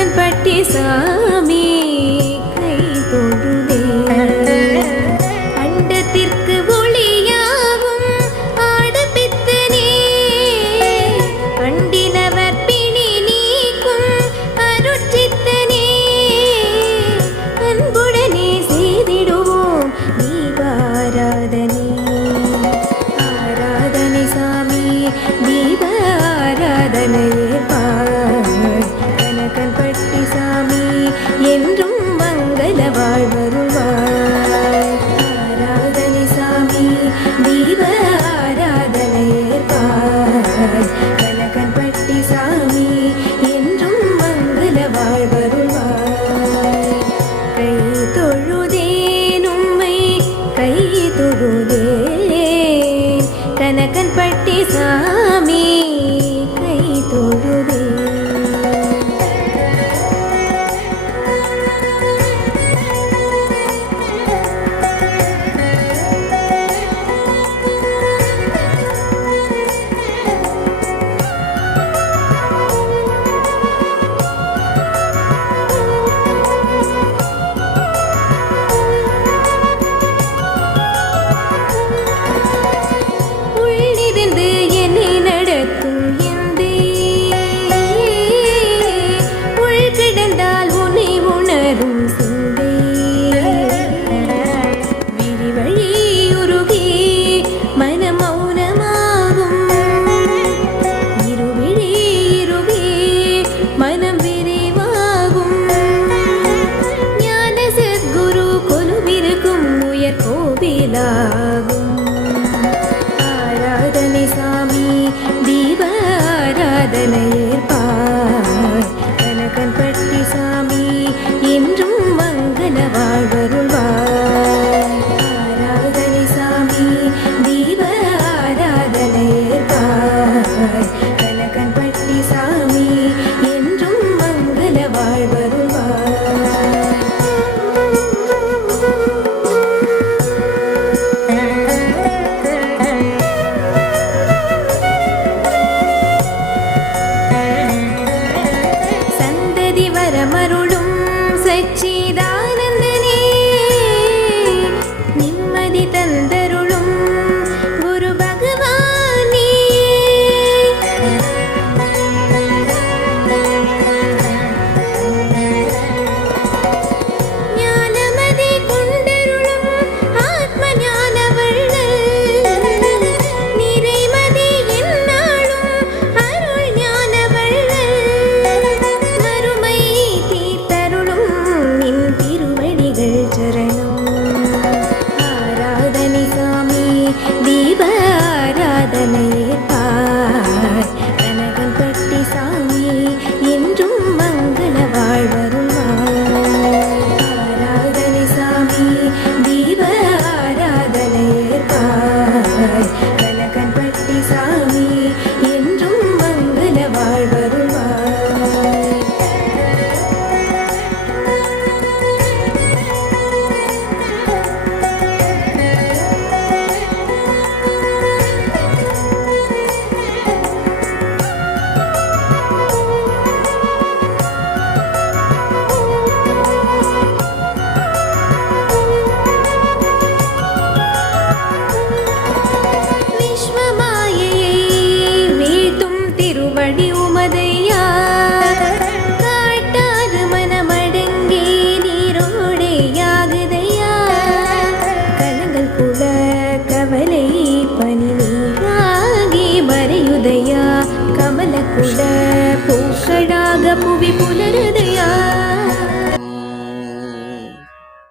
வாசல் பட்டி சாமி. பட்டி சாமி என்றும் மங்கள வாழ்வருவார் ஆராதனை சாமி தீப ஆராதனை ஏற்பார் கலகன் பட்டி சாமி என்றும் மங்கள வாழ்வருவார் கை தொழுதேன் உம்மை கை தொழுதே கனகன் பட்டி சாமி പരമരുളും സച്ചിദാന கமல குல பூக்களாக புவி புலருதையா?